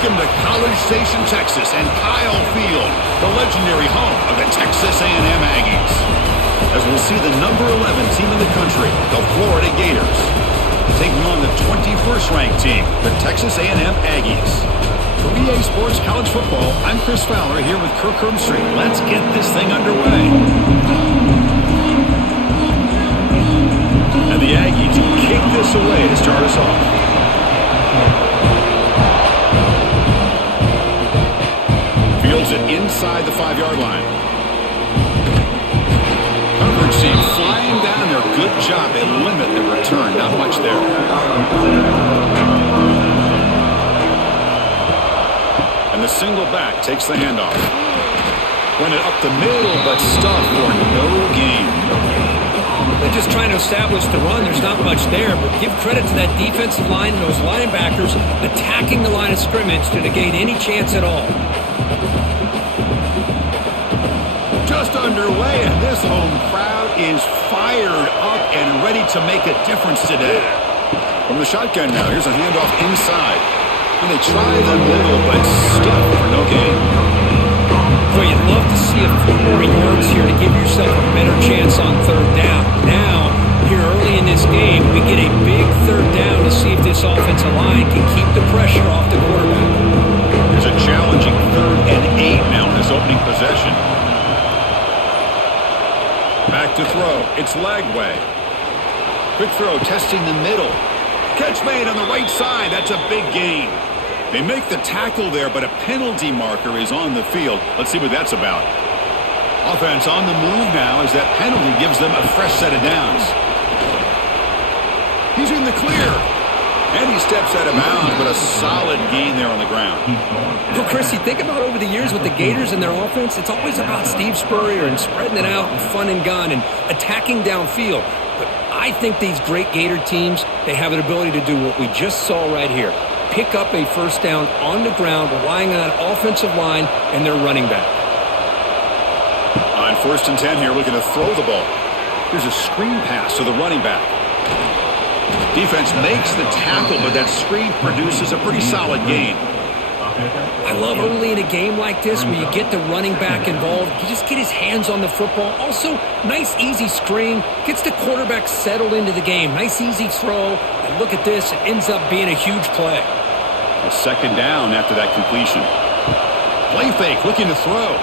Welcome to College Station, Texas, and Kyle Field, the legendary home of the Texas A&M Aggies. As we'll see the number 11 team in the country, the Florida Gators, taking on the 21st ranked team, the Texas A&M Aggies. For EA Sports College Football, I'm Chris Fowler here with Kirk Herbstreit. Let's get this thing underway. And the Aggies kick this away to start us off. Fields it inside the 5-yard line. Coverage team flying down there. Good job. They limit the return. Not much there. And the single back takes the handoff. Run it up the middle, but stuffed for no gain. They're just trying to establish the run. There's not much there, but give credit to that defensive line and those linebackers attacking the line of scrimmage to negate any chance at all. Just underway, and this home crowd is fired up and ready to make a difference today. From the shotgun now, here's a handoff inside. And they try the middle, but stuffed for no gain. So you'd love to see a few more yards here to give yourself a better chance on third down. Now, here early in this game, we get a big third down to see if this offensive line can keep the pressure off the quarterback. There's a challenging 3rd and 8 now in this opening possession. Back to throw. It's Lagway. Quick throw, testing the middle. Catch made on the right side. That's a big gain. They make the tackle there, but a penalty marker is on the field. Let's see what that's about. Offense on the move now as that penalty gives them a fresh set of downs. He's in the clear. And he steps out of bounds, but a solid gain there on the ground. For Chris, you think about over the years with the Gators and their offense, it's always about Steve Spurrier and spreading it out and fun and gun and attacking downfield. But I think these great Gator teams, they have an ability to do what we just saw right here. Pick up a first down on the ground, relying on that offensive line and their running back. On 1st and 10 here, looking to throw the ball. Here's a screen pass to the running back. Defense makes the tackle, but that screen produces a pretty solid gain. I love early in a game like this where you get the running back involved. You just get his hands on the football. Also, nice, easy screen. Gets the quarterback settled into the game. Nice, easy throw. And look at this. It ends up being a huge play. A 2nd down after that completion. Play fake, looking to throw.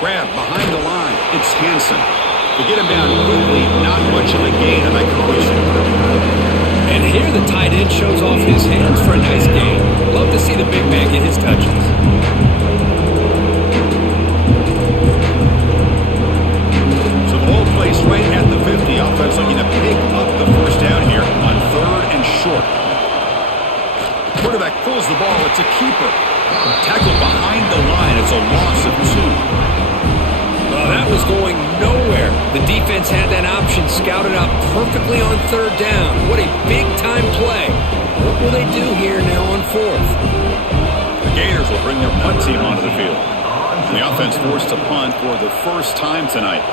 Grab behind the line. It's Hansen. To get him down quickly, not much of a gain on that completion. And here the tight end shows off his hands for a nice gain. Love to see the big man get his touches. So the ball placed right at the 50. Offense looking to pick up the first down here on 3rd and short. Quarterback pulls the ball. It's a keeper. Tackled behind the line. It's a loss of 2. Well, that was going nowhere. The defense had that option scouted out perfectly on 3rd down. What a big-time play. What will they do here now on 4th? The Gators will bring their punt team onto the field. And the offense forced to punt for the first time tonight.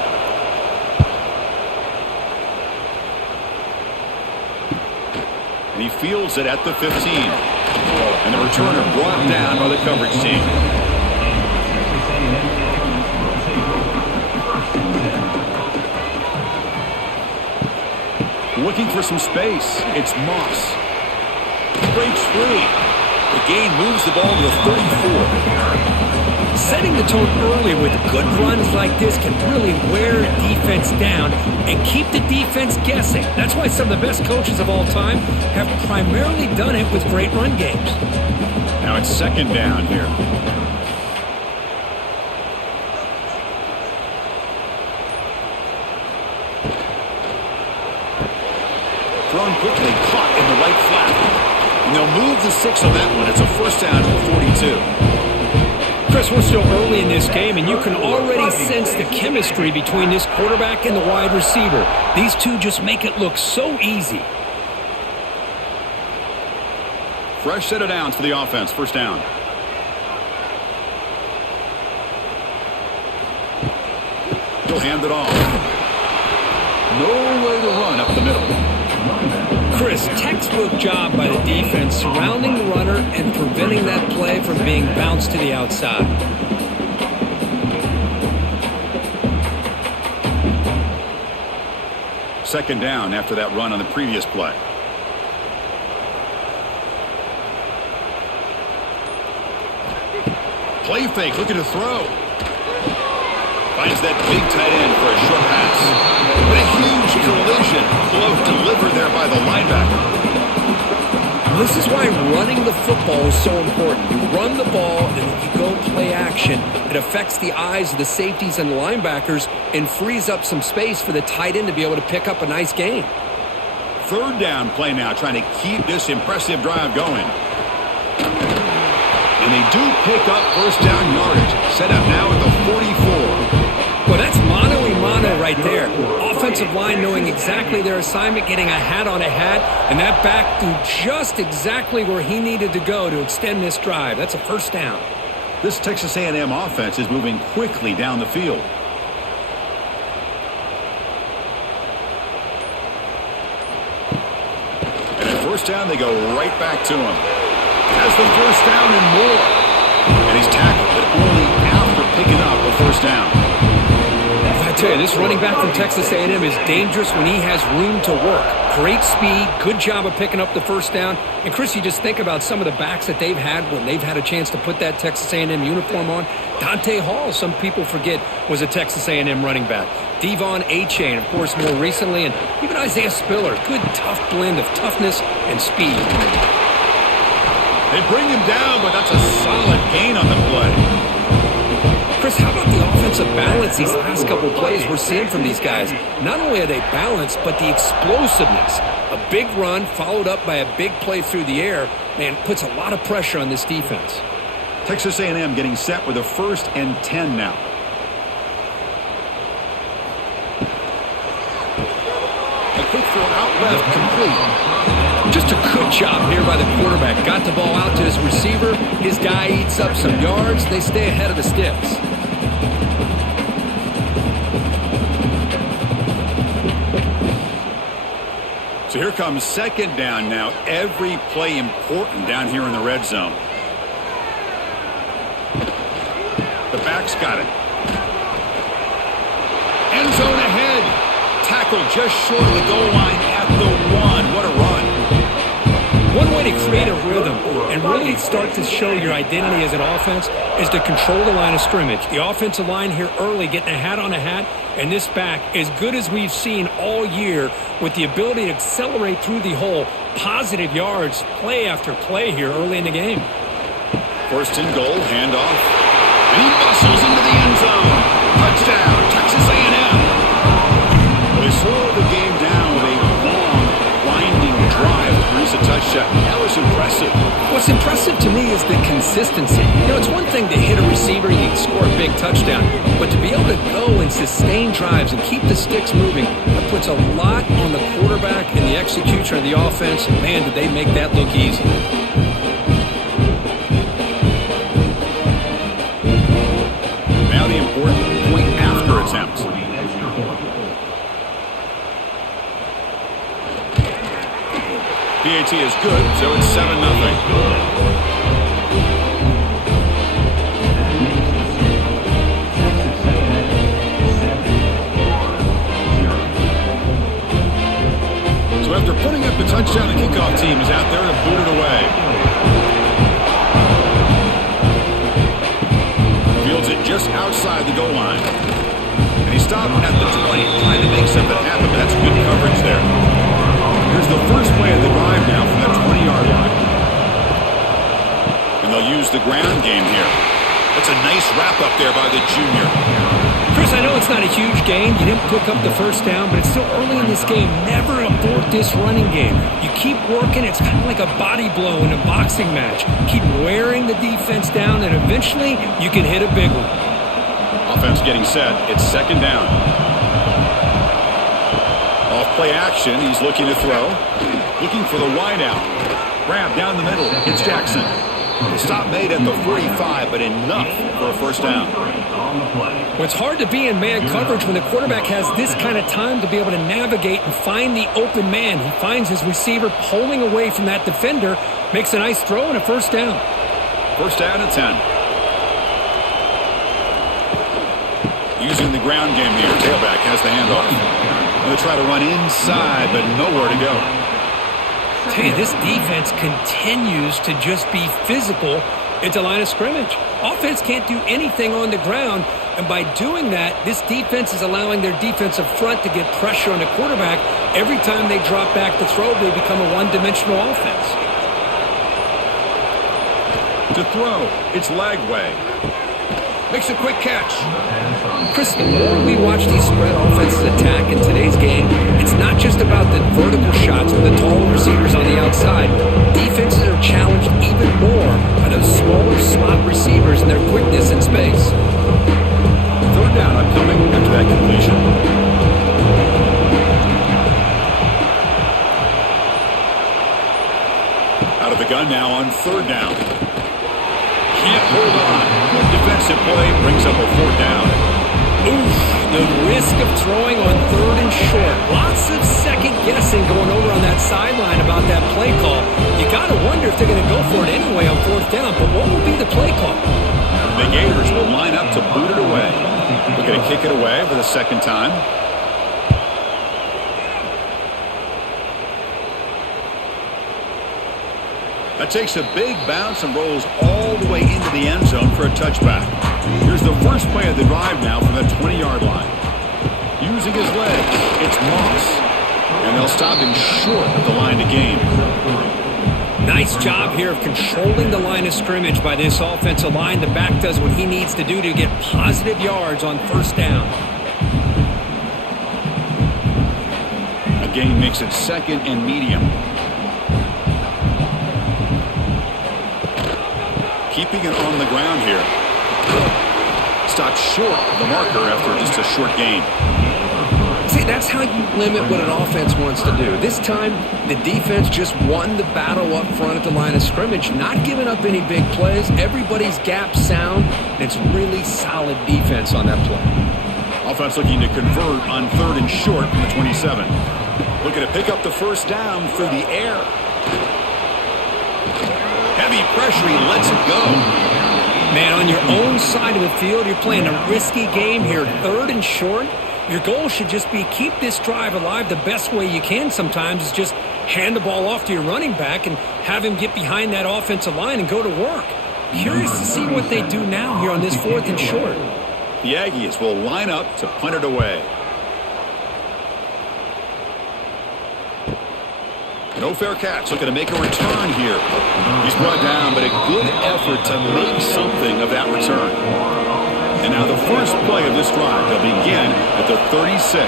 And he fields it at the 15. And the returner brought down by the coverage team. Looking for some space. It's Moss. Breaks free. The gain moves the ball to the 34. Setting the tone early with good runs like this can really wear a defense down and keep the defense guessing. That's why some of the best coaches of all time have primarily done it with great run games. Now it's 2nd down here. Thrown quickly, caught in the right flat. And they'll move the 6 on that one. It's a 1st down to the 42. Chris, we're still early in this game, and you can already sense the chemistry between this quarterback and the wide receiver. These two just make it look so easy. Fresh set of downs for the offense. 1st down. He'll hand it off. No way to run up the middle. Chris, textbook job by the defense surrounding the runner and preventing that play from being bounced to the outside. Second down after that run on the previous play. Play fake, looking to throw. Finds that big tight end for a short pass. What a huge collision. Blow delivered there by the linebacker. This is why running the football is so important. You run the ball and if you go play action, it affects the eyes of the safeties and the linebackers and frees up some space for the tight end to be able to pick up a nice gain. Third down play now, trying to keep this impressive drive going. And they do pick up first down yardage. Set up now at the 44. Well, that's mano-a-mano right there. Offensive line knowing exactly their assignment, getting a hat on a hat, and that back threw just exactly where he needed to go to extend this drive. That's a first down. This Texas A&M offense is moving quickly down the field. And at first down, they go right back to him. Has the first down and more. And he's tackled, but only after picking up a first down. I tell you, this running back from Texas A&M is dangerous when he has room to work. Great speed, good job of picking up the first down. And, Chris, you just think about some of the backs that they've had when they've had a chance to put that Texas A&M uniform on. Dante Hall, some people forget, was a Texas A&M running back. Devon Achane, of course, more recently. And even Isaiah Spiller, good, tough blend of toughness and speed. They bring him down, but that's a solid gain on the play. Chris, how about the offensive balance these last couple plays we're seeing from these guys? Not only are they balanced, but the explosiveness. A big run followed up by a big play through the air, man, puts a lot of pressure on this defense. Texas A&M getting set with a 1st and 10 now. A quick throw out left, complete. Just a good job here by the quarterback. Got the ball out to his receiver. His guy eats up some yards. They stay ahead of the sticks. So here comes second down now. Every play important down here in the red zone. The back's got it. End zone ahead. Tackle just short of the goal line at the 1. What a run. One way to create a rhythm and really start to show your identity as an offense is to control the line of scrimmage. The offensive line here early getting a hat on a hat, and this back, as good as we've seen all year, with the ability to accelerate through the hole, positive yards, play after play here early in the game. 1st and goal, handoff, and he bustles into the end zone. Touchdown, Texas A&M. Well, they slowed the game down with a long, winding drive to produce a touchdown. That was impressive. What's impressive to me is the consistency. You know, it's one thing to hit a receiver and you can score a big touchdown, but to be able to go and sustain drives and keep the sticks moving, that puts a lot on the quarterback and the execution of the offense. And man, did they make that look easy. Now the important point after attempt. PAT is good, so it's 7-0. So after putting up the touchdown, the kickoff team is out there to boot it away. Fields it just outside the goal line. And he stopped at the 20, trying to make something happen, but that's good coverage there. Here's the first play of the drive now from the 20-yard line. And they'll use the ground game here. That's a nice wrap-up there by the junior. Chris, I know it's not a huge gain. You didn't pick up the first down, but it's still early in this game. Never abort this running game. You keep working. It's kind of like a body blow in a boxing match. Keep wearing the defense down, and eventually you can hit a big one. Offense getting set. It's second down. Off play action. He's looking to throw. Looking for the wide out. Grab down the middle. It's Jackson. Stop made at the 45, but enough for a first down. Well, it's hard to be in man coverage when the quarterback has this kind of time to be able to navigate and find the open man. He finds his receiver pulling away from that defender, makes a nice throw and a first down. First down and 10. Using the ground game here, tailback has the handoff. Going to try to run inside, but nowhere to go. Tell you, this defense continues to just be physical at the line of scrimmage. Offense can't do anything on the ground, and by doing that, this defense is allowing their defensive front to get pressure on the quarterback. Every time they drop back to throw, they become a one-dimensional offense. To throw, it's Lagway. Makes a quick catch. Chris, the more we watch these spread offenses attack in today's game, it's not just about the vertical shots with the tall receivers on the outside. Defenses are challenged even more by those smaller slot receivers and their quickness in space. Third down upcoming after that completion. Out of the gun now on third down. Can't hold on. Good defensive play brings up a fourth down. Oof, the risk of throwing on third and short. Lots of second guessing going over on that sideline about that play call. You got to wonder if they're going to go for it anyway on fourth down, but what will be the play call? The Gators will line up to boot it away. We're going to kick it away for the second time. That takes a big bounce and rolls all the way into the end zone for a touchback. Here's the first play of the drive now from the 20-yard line. Using his legs, it's Moss. And they'll stop him short of the line to gain. Nice job here of controlling the line of scrimmage by this offensive line. The back does what he needs to do to get positive yards on first down. A gain makes it second and medium. Keeping it on the ground here. Stopped short of the marker after just a short gain. See, that's how you limit what an offense wants to do. This time, the defense just won the battle up front at the line of scrimmage, not giving up any big plays. Everybody's gap sound, and it's really solid defense on that play. Offense looking to convert on third and short from the 27. Looking to pick up the first down through the air. Heavy pressure, he lets it go. Man, on your own side of the field, you're playing a risky game here. Third and short, your goal should just be keep this drive alive the best way you can sometimes is just hand the ball off to your running back and have him get behind that offensive line and go to work. Curious to see what they do now here on this fourth and short. The Aggies will line up to punt it away. No fair catch, looking to make a return here. He's brought down, but a good effort to make something of that return. And now the first play of this drive, they'll begin at the 36.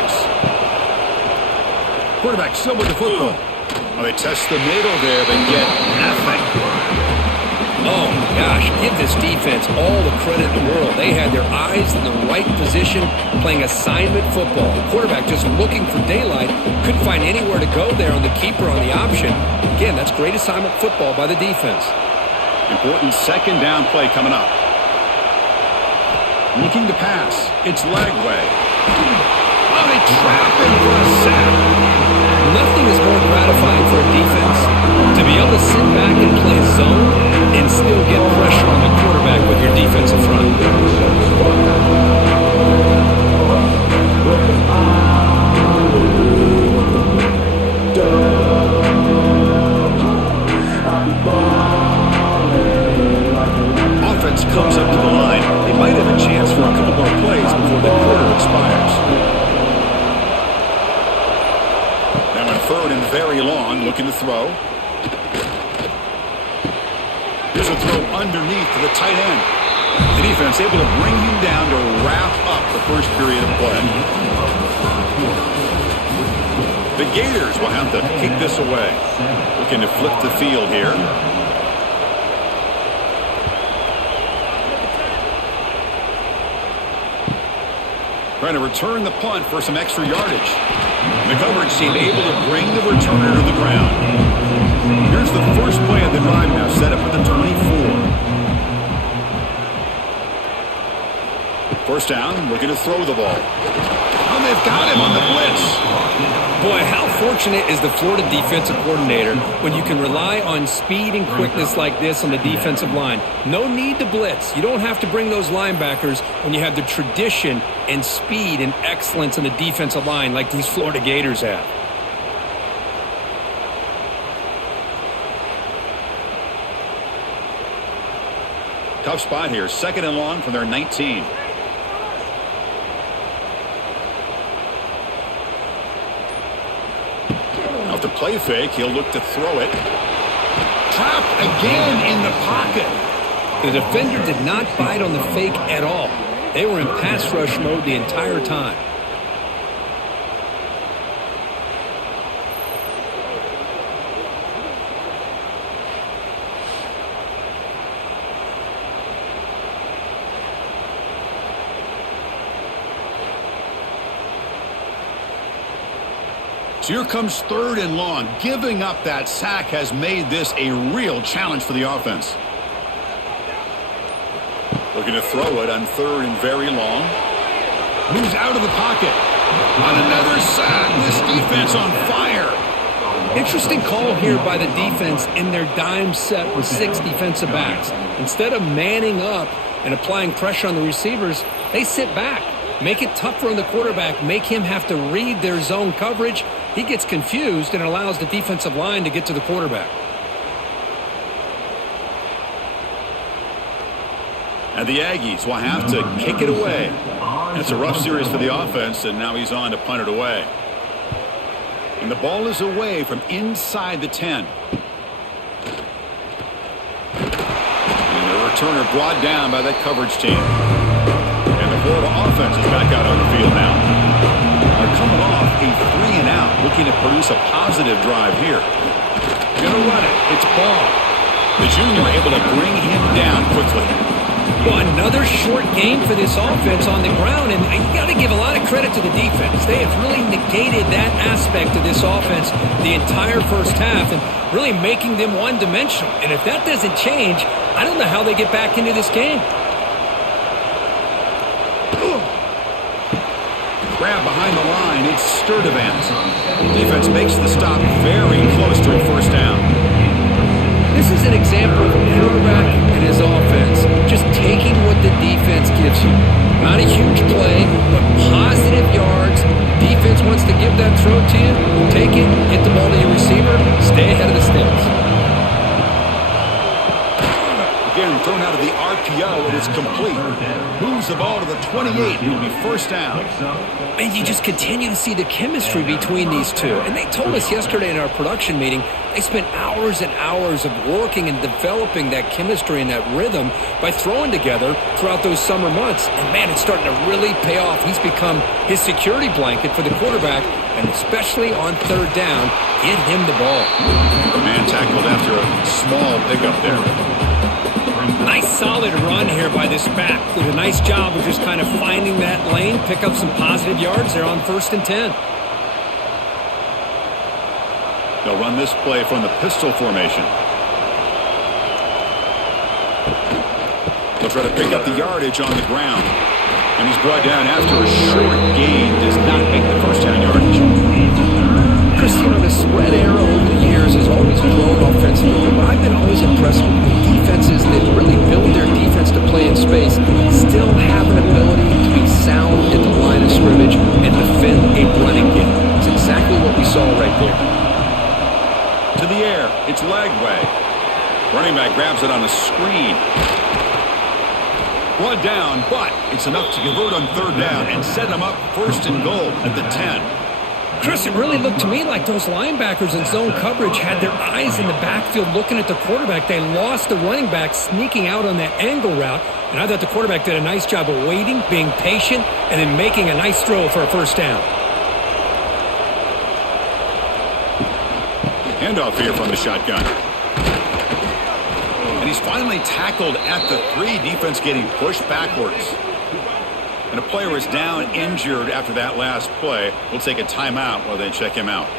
Quarterback still with the football. Well, they test the middle there, but get nothing. Oh, my gosh, give this defense all the credit in the world. They had their eyes in the right position, playing assignment football. The quarterback just looking for daylight, couldn't find anywhere to go there on the keeper on the option. Again, that's great assignment football by the defense. Important second down play coming up. Looking to pass. It's Lagway. Oh, they trap him for a sack. Nothing is more gratifying for a defense to be able to sit back and play zone and still get pressure on the quarterback with your defensive front. Offense comes up to the line. They might have a chance for a couple more plays before the quarter expires. Now on third and very long, looking to throw. Here's a throw underneath to the tight end. The defense able to bring him down to wrap up the first period of play. The Gators will have to kick this away. Looking to flip the field here. Trying to return the punt for some extra yardage. The coverage team able to bring the returner to the ground. Here's the first play of the drive now, set up at the 24. First down, looking to throw the ball. Oh, they've got him on the blitz. Boy, how fortunate is the Florida defensive coordinator when you can rely on speed and quickness like this on the defensive line. No need to blitz. You don't have to bring those linebackers when you have the tradition and speed and excellence in the defensive line like these Florida Gators have. Tough spot here. 2nd and long from their 19. Off the play fake, he'll look to throw it. Trapped again in the pocket. The defender did not bite on the fake at all. They were in pass rush mode the entire time. So here comes 3rd and long. Giving up that sack has made this a real challenge for the offense. Looking to throw it on 3rd and very long. Moves out of the pocket. On another sack. This defense on fire. Interesting call here by the defense in their dime set with 6 defensive backs. Instead of manning up and applying pressure on the receivers, they sit back. Make it tougher on the quarterback. Make him have to read their zone coverage. He gets confused and allows the defensive line to get to the quarterback. And the Aggies will have to kick it away. It's a rough series for the offense, and now he's on to punt it away. And the ball is away from inside the 10. And the returner brought down by that coverage team. And the Florida offense is back out on the field now. They're coming off a 3-and-out, looking to produce a positive drive here. Gonna run it. It's Ball. The junior able to bring him down quickly. Well, another short game for this offense on the ground, and you got to give a lot of credit to the defense. They have really negated that aspect of this offense the entire first half and really making them one-dimensional. And if that doesn't change, I don't know how they get back into this game. Grab behind the line. It's Sturdivant. Defense makes the stop very close to a first down. This is an example of a quarterback and his offense just taking what the defense gives you. Not a huge play, but positive yards. Defense wants to give that throw to you. Take it, get the ball to your receiver, stay ahead of the sticks. Again, thrown out of the RPO, and it's complete. Moves the ball to the 28. It will be first down. And you just continue to see the chemistry between these two. And they told us yesterday in our production meeting, they spent hours and hours of working and developing that chemistry and that rhythm by throwing together throughout those summer months. And, man, it's starting to really pay off. He's become his security blanket for the quarterback, and especially on 3rd down, get him the ball. The man tackled after a small pickup there. Nice solid run here by this back. Did a nice job of just kind of finding that lane, pick up some positive yards there on 1st and 10. They'll run this play from the pistol formation. They'll try to pick up the yardage on the ground. And he's brought down after a short gain. Does not make the first down yardage. Chris, the spread era over the years has always grown offensively, but I've been always impressed with the defenses that really build their defense to play in space, still have an ability to be sound at the line of scrimmage and defend a running game. It's exactly what we saw right there. To the air, it's Lagway. Running back grabs it on a screen. Blood down, but it's enough to convert on 3rd down and set them up 1st and goal at the 10. Chris, it really looked to me like those linebackers in zone coverage had their eyes in the backfield looking at the quarterback. They lost the running back sneaking out on that angle route, and I thought the quarterback did a nice job of waiting, being patient, and then making a nice throw for a first down. Handoff here from the shotgun. And he's finally tackled at the 3. Defense getting pushed backwards. And a player is down injured after that last play. We'll take a timeout while they check him out.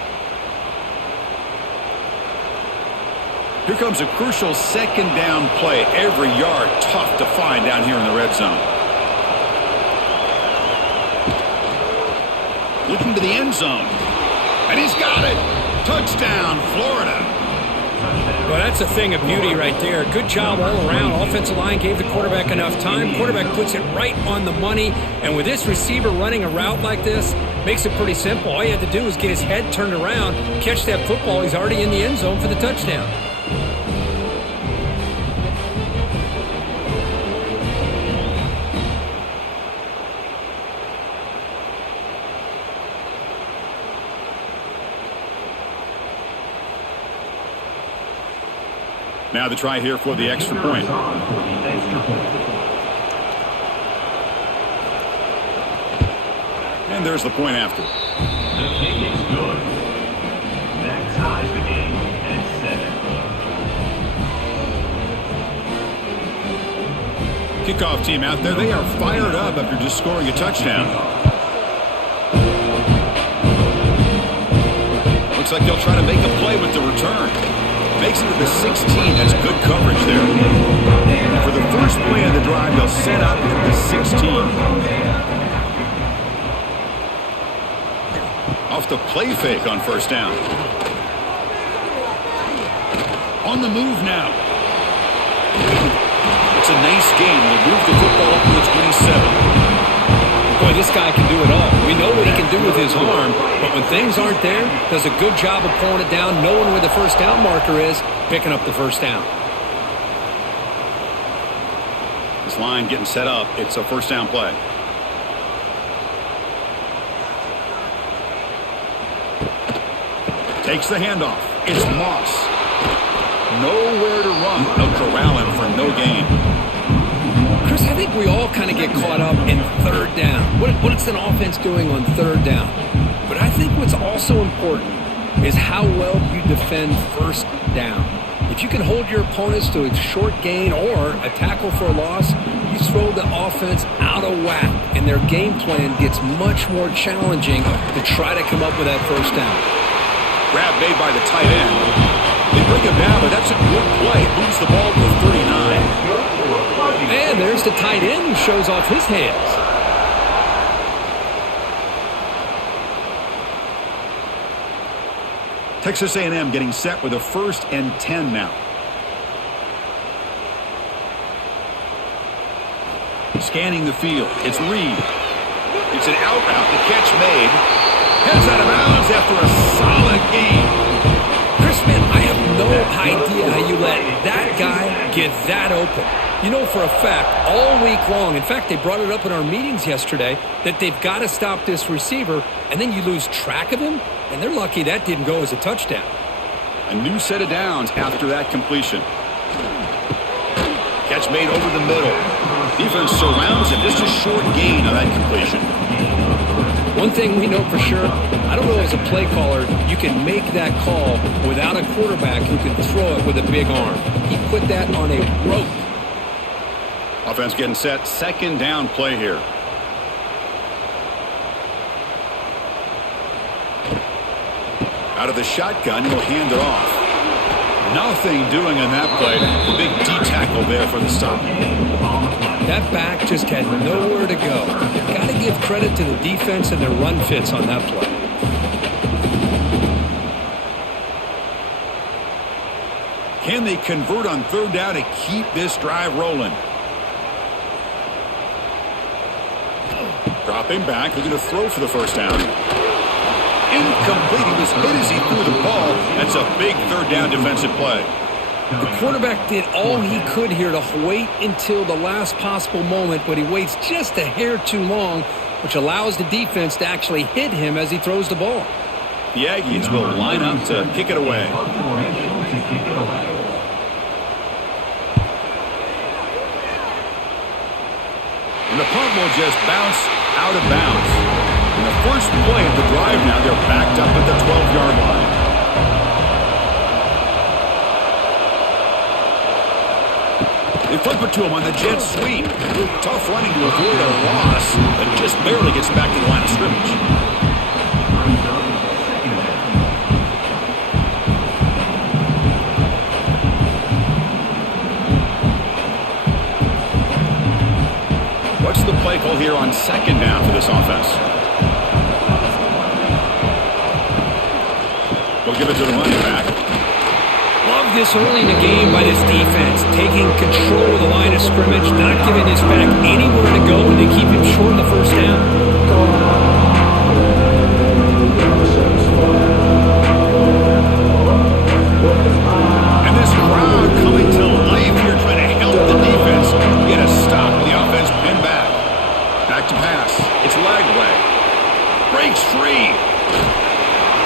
Here comes a crucial 2nd down play. Every yard tough to find down here in the red zone. Looking to the end zone. And he's got it. Touchdown, Florida. Well, that's a thing of beauty right there. Good job all around. Offensive line gave the quarterback enough time. Quarterback puts it right on the money. And with this receiver running a route like this, makes it pretty simple. All you had to do is get his head turned around, catch that football. He's already in the end zone for the touchdown. Now the try here for the extra point. And there's the point after. The kick is good. That ties the game at 7. Kickoff team out there, they are fired up after just scoring a touchdown. Looks like they'll try to make a play with the return. Makes it to the 16. That's good coverage there. For the first play of the drive, they'll set up at the 16. Off the play fake on first down. On the move now. It's a nice game. We'll move the football up to the 27. Boy, this guy can do it all. We know what he can do with his arm, but when things aren't there, does a good job of pulling it down, knowing where the first down marker is, picking up the first down. This line getting set up. It's a first down play. Takes the handoff. It's Moss. Nowhere to run. No corralling for no gain. Chris, I think we all kind of get caught up in third down. What's an offense doing on third down? But I think what's also important is how well you defend first down. If you can hold your opponents to a short gain or a tackle for a loss, you throw the offense out of whack, and their game plan gets much more challenging to try to come up with that first down. Grab made by the tight end. They bring him down, but that's a good play. Moves the ball to the 39. And there's the tight end who shows off his hands. Texas A&M getting set with a 1st and 10 now. Scanning the field. It's Reed. It's an out route. The catch made. Heads out of bounds after a solid game. Chris, man, I have no idea how you let that guy get that open. You know for a fact, all week long, in fact, they brought it up in our meetings yesterday, that they've got to stop this receiver, and then you lose track of him, and they're lucky that didn't go as a touchdown. A new set of downs after that completion. Catch made over the middle. Defense surrounds him. Just a short gain on that completion. One thing we know for sure, I don't know as a play caller, you can make that call without a quarterback who can throw it with a big arm. He put that on a rope. Offense getting set. 2nd down play here. Out of the shotgun, he'll hand it off. Nothing doing on that play. The big D tackle there for the stop. That back just had nowhere to go. Got to give credit to the defense and their run fits on that play. Can they convert on 3rd down to keep this drive rolling? Dropping back, looking to throw for the first down. Incomplete. He was hit as he threw the ball. That's a big 3rd down defensive play. The quarterback did all he could here to wait until the last possible moment, but he waits just a hair too long, which allows the defense to actually hit him as he throws the ball. The Aggies will line up to kick it away. And the punt will just bounce out of bounds. And the first play of the drive now, they're backed up at the 12-yard line. They flip it to him on the jet sweep. Tough running to avoid a loss, but just barely gets back to the line of scrimmage. What's the play call here on 2nd down for this offense? We'll give it to the running back. Love this early in the game by this defense, taking control of the line of scrimmage, not giving this back anywhere to go, and to keep him short of the first down. And this crowd coming to life here, trying to help the defense get a stop with the offense pinned back. Back to pass. It's Lagway. Breaks free.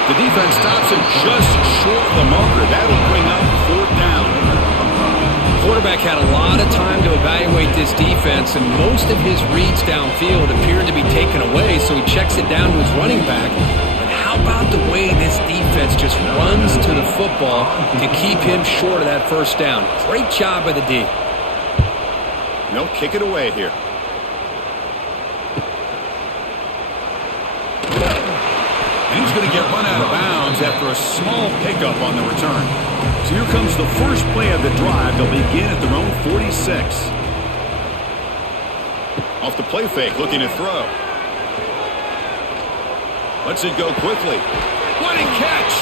The defense stops him just short of the marker. That'll bring up fourth down. Quarterback had a lot of time to evaluate this defense, and most of his reads downfield appeared to be taken away, so he checks it down to his running back. But how about the way this defense just runs to the football to keep him short of that first down? Great job by the D. They'll kick it away here. And he's going to get run out of bounds after a small pickup on the return. So here comes the first play of the drive. They'll begin at their own 46. Off the play fake, looking to throw. Lets it go quickly. What a catch!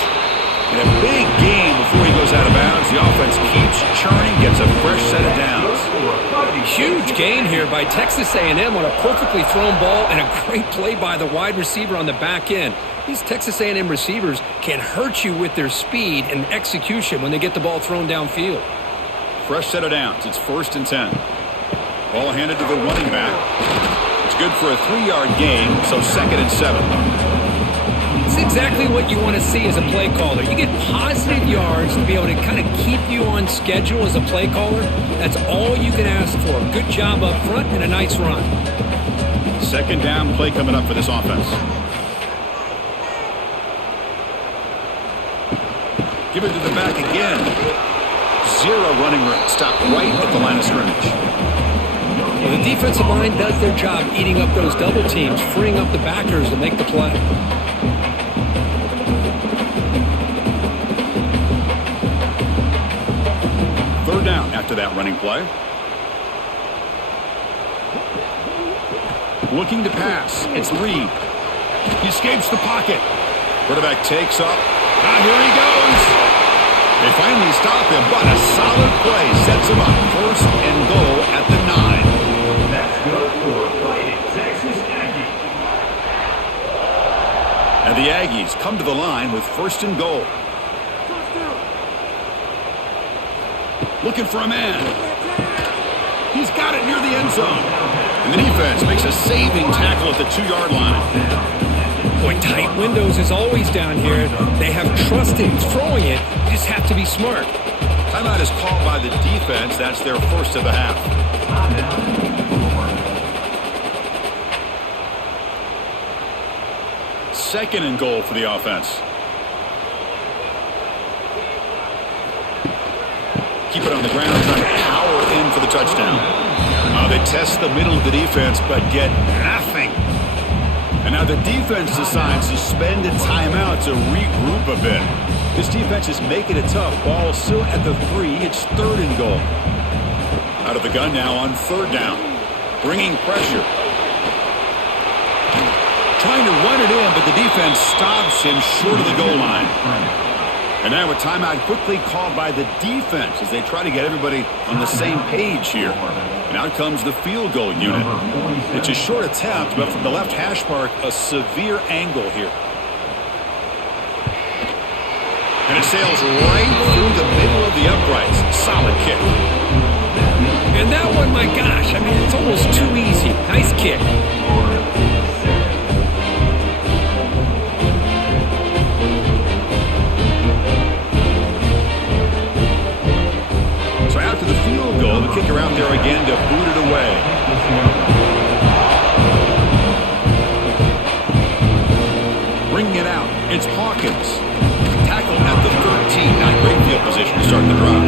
And a big gain before he goes out of bounds. The offense keeps churning, gets a fresh set of downs. Huge gain here by Texas A&M on a perfectly thrown ball, and a great play by the wide receiver on the back end. These Texas A&M receivers can hurt you with their speed and execution when they get the ball thrown downfield. Fresh set of downs. It's 1st and 10. Ball handed to the running back. It's good for a 3-yard gain, so 2nd and 7. It's exactly what you want to see as a play caller. You get positive yards to be able to kind of keep you on schedule as a play caller. That's all you can ask for. Good job up front and a nice run. 2nd down play coming up for this offense. Give it to the back again. 0 running room. Stop right at the line of scrimmage. Well, the defensive line does their job eating up those double teams, freeing up the backers to make the play. Third down after that running play. Looking to pass. It's Reed. He escapes the pocket. Quarterback takes up. Ah, here he goes. They finally stop him, but a solid play sets him up. 1st and goal at the 9. That's good for Fighting Texas Aggies. And the Aggies come to the line with 1st and goal. Looking for a man. He's got it near the end zone. And the defense makes a saving tackle at the 2-yard line. Boy, tight windows is always down here. They have trust in throwing it. You just have to be smart. Timeout is called by the defense. That's their first of the half. 2nd and goal for the offense. Keep it on the ground, trying to power in for the touchdown. They test the middle of the defense, but get nothing. And now the defense decides to spend a timeout to regroup a bit. This defense is making it tough. Ball still at the 3. It's 3rd and goal. Out of the gun now on 3rd down. Bringing pressure. Trying to run it in, but the defense stops him short of the goal line. And now a timeout quickly called by the defense as they try to get everybody on the same page here. And out comes the field goal unit. It's a short attempt, but from the left hash mark, a severe angle here. And it sails right through the middle of the uprights. Solid kick. And that one, my gosh, I mean, it's almost too easy. Nice kick. So after the field goal, the kicker out there again to boot it away. Bringing it out, it's Hawkins. Tackle at the 13. Not great field position to start the drive.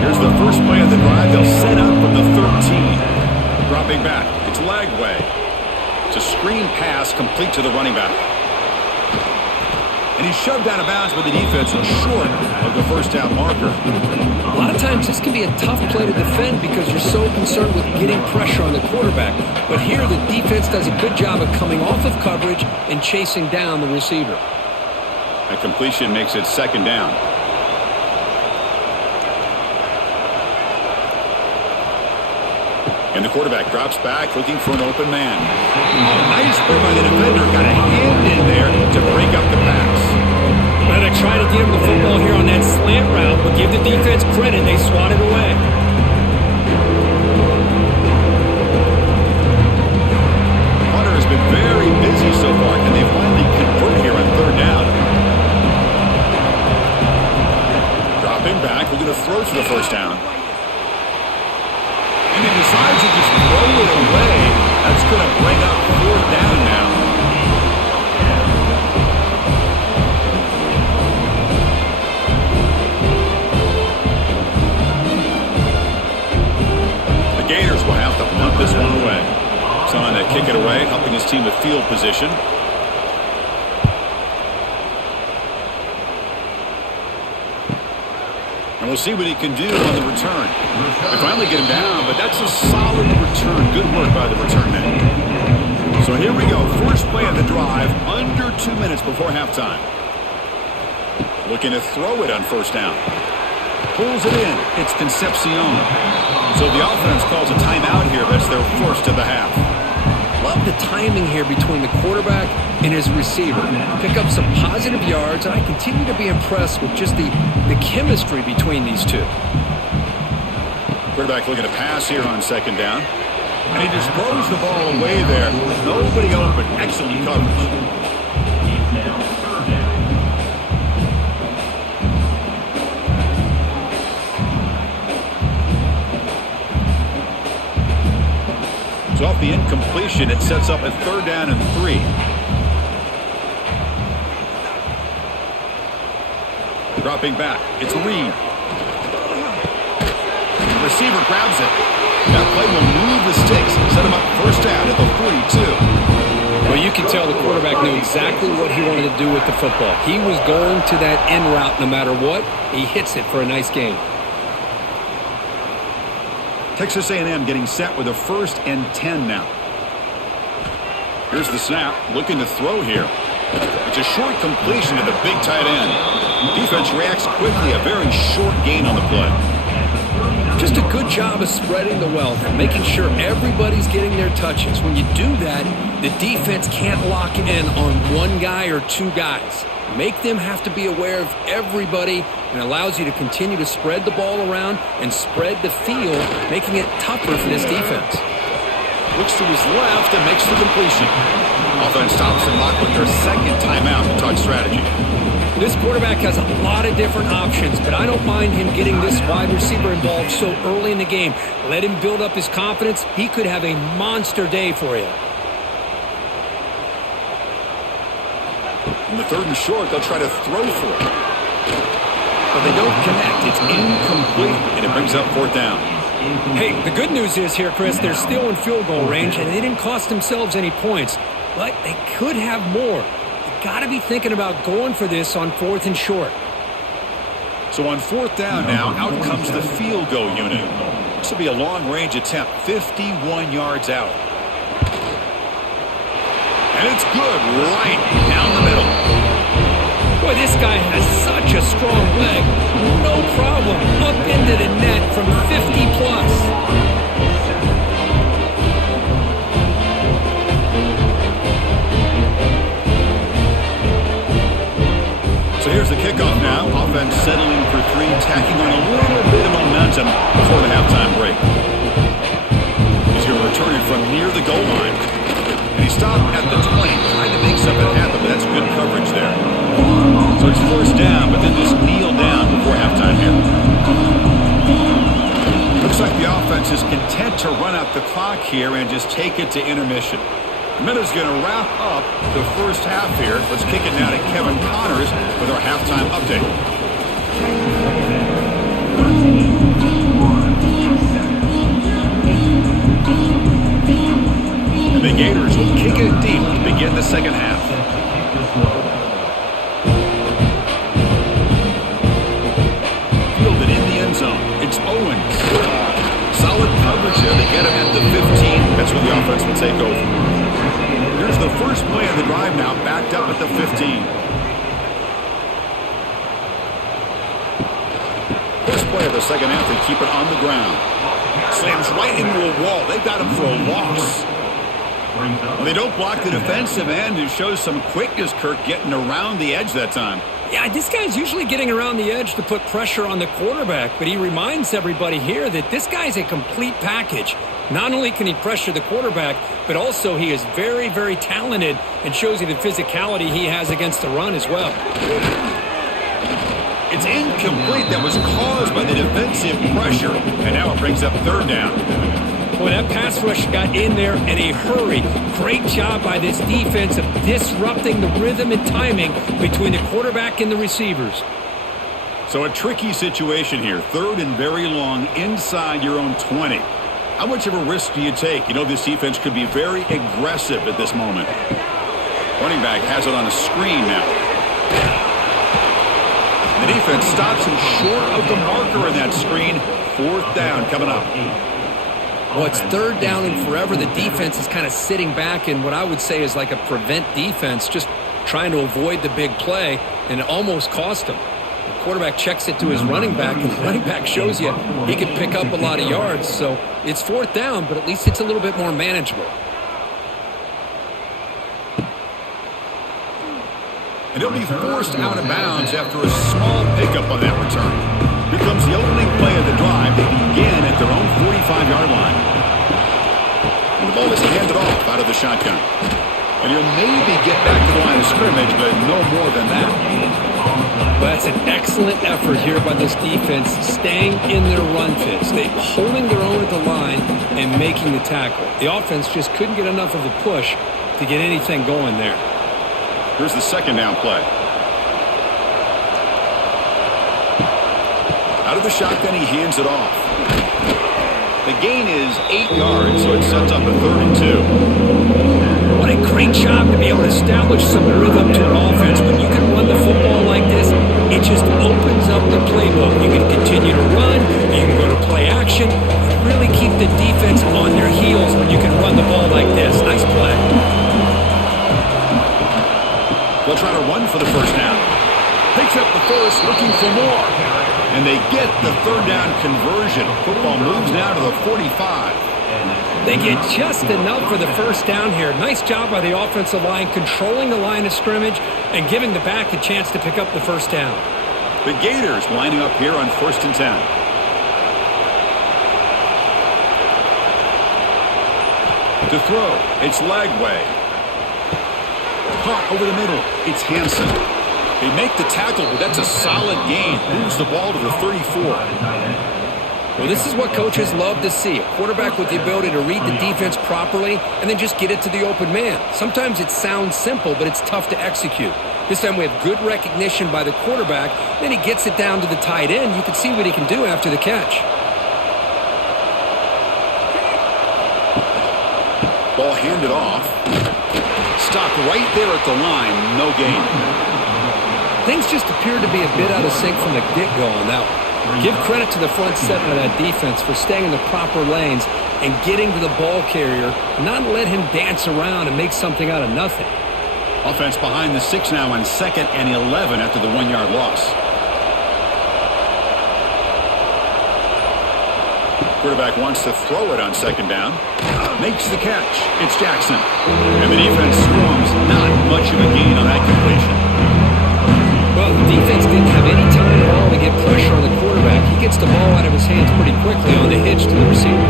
Here's the first play of the drive. They'll set up from the 13. Dropping back, it's Lagway. It's a screen pass complete to the running back. And he's shoved out of bounds by the defense and short of the first down marker. A lot of times this can be a tough play to defend because you're so concerned with getting pressure on the quarterback. But here the defense does a good job of coming off of coverage and chasing down the receiver. A completion makes it second down. And the quarterback drops back looking for an open man. Oh, nice play by the defender. Got a hand in there to break up the pass. Well, they try to get him the football here on that slant route, but give the defense credit. They swatted away. Hunter has been very busy so far. Can they finally convert here on third down? Dropping back, looking to throw for the first down. And he decides to just throw it away. That's going to bring up fourth down now. The Gators will have to punt this one away. Trying to kick it away, helping his team with field position. And we'll see what he can do on the return. They finally get him down, but that's a solid return. Good work by the return man. So here we go. First play of the drive, under 2 minutes before halftime. Looking to throw it on first down. Pulls it in. It's Concepcion. So the offense calls a timeout here. That's their first of the half. Love the timing here between the quarterback and his receiver. Pick up some positive yards, and I continue to be impressed with just the chemistry between these two. Quarterback looking to pass here on second down. And he just throws the ball away there. Nobody open. Excellent coverage. So off the incompletion, it sets up a third down and 3. Dropping back, it's Reed. The receiver grabs it. That play will move the sticks, set him up first down at the 42. Well, you can tell the quarterback knew exactly what he wanted to do with the football. He was going to that end route no matter what. He hits it for a nice gain. Texas A&M getting set with a 1st and 10 now. Here's the snap, looking to throw here. It's a short completion to the big tight end. Defense reacts quickly, a very short gain on the play. Just a good job of spreading the wealth and making sure everybody's getting their touches. When you do that, the defense can't lock in on one guy or two guys. Make them have to be aware of everybody, and allows you to continue to spread the ball around and spread the field, making it tougher for this defense. Looks to his left and makes the completion. Offense stops and lock with their second timeout to talk strategy. This quarterback has a lot of different options, but I don't mind him getting this wide receiver involved so early in the game. Let him build up his confidence. He could have a monster day for you. In the 3rd and short, they'll try to throw for it. But they don't connect. It's incomplete, and it brings up 4th down. Hey, the good news is here, Chris, they're still in field goal range, and they didn't cost themselves any points. But they could have more. You got to be thinking about going for this on 4th and short. So on 4th down now, out comes the field goal unit. This will be a long-range attempt, 51 yards out. And it's good, right down the middle. Boy, this guy has such a strong leg. No problem. Up into the net from 50 plus. So here's the kickoff now. Offense settling for 3, tacking on a little bit of momentum before the halftime break. He's going to return it from near the goal line. And he stopped at the 20, trying to make something happen, but that's good coverage there. So it's 1st down, but then just kneel down before halftime here. Looks like the offense is content to run out the clock here and just take it to intermission. The minute's going to wrap up the first half here. Let's kick it now to Kevin Connors with our halftime update. And the Gators will kick it deep to begin the second half. Fielded in the end zone. It's Owens. Solid coverage there. They get him at the 15. That's where the offense will take over. Here's the first play of the drive now, backed up at the 15. play of the second half. They keep it on the ground. Slams right into a wall. They've got him for a loss. Well, they don't block the defensive end, who shows some quickness, Kirk, getting around the edge that time. Yeah, this guy's usually getting around the edge to put pressure on the quarterback, but he reminds everybody here that this guy's a complete package. Not only can he pressure the quarterback, but also he is very, very talented and shows you the physicality he has against the run as well. It's incomplete. That was caused by the defensive pressure, and now it brings up third down. Well, that pass rush got in there in a hurry. Great job by this defense of disrupting the rhythm and timing between the quarterback and the receivers. So a tricky situation here. Third and very long inside your own 20. How much of a risk do you take? You know this defense could be very aggressive at this moment. Running back has it on a screen now. The defense stops him short of the marker in that screen. Fourth down coming up. Well, it's third down and forever. The defense is kind of sitting back in what I would say is like a prevent defense, just trying to avoid the big play, and it almost cost him. The quarterback checks it to his running back, and the running back shows you he can pick up a lot of yards. So it's fourth down, but at least it's a little bit more manageable. And he'll be forced out of bounds after a small pickup on that return. Here comes the opening play of the drive. They begin at their own 45-yard line. And the ball is handed off out of the shotgun. And he'll maybe get back to the line of scrimmage, but no more than that. Well, that's an excellent effort here by this defense, staying in their run fits. They're holding their own at the line and making the tackle. The offense just couldn't get enough of a push to get anything going there. Here's the second down play. Out of the shotgun, he hands it off. The gain is 8 yards, so it sets up a 3rd and 2. What a great job to be able to establish some rhythm to an offense. When you can run the football like this, it just opens up the playbook. You can continue to run, you can go to play action, really keep the defense on their heels when you can run the ball like this. Nice play. They'll try to run for the first down. Picks up the first, looking for more. And they get the third down conversion. Football moves now to the 45. They get just enough for the first down here. Nice job by the offensive line, controlling the line of scrimmage and giving the back a chance to pick up the first down. The Gators lining up here on 1st and 10. To throw, it's Lagway. Caught over the middle, it's Hansen. They make the tackle, but that's a solid gain. Moves the ball to the 34. Well, this is what coaches love to see. A quarterback with the ability to read the defense properly and then just get it to the open man. Sometimes it sounds simple, but it's tough to execute. This time we have good recognition by the quarterback. Then he gets it down to the tight end. You can see what he can do after the catch. Ball handed off. Stopped right there at the line. No gain. Things just appeared to be a bit out of sync from the get-go on that one. Give credit to the front seven of that defense for staying in the proper lanes and getting to the ball carrier, not let him dance around and make something out of nothing. Offense behind the 6 now on 2nd and 11 after the 1-yard loss. Quarterback wants to throw it on 2nd down. Makes the catch. It's Jackson. And the defense swarms. Not much of a gain on that completion. Well, the defense didn't have any time at all to get pressure on the quarterback. He gets the ball out of his hands pretty quickly on the hitch to the receiver.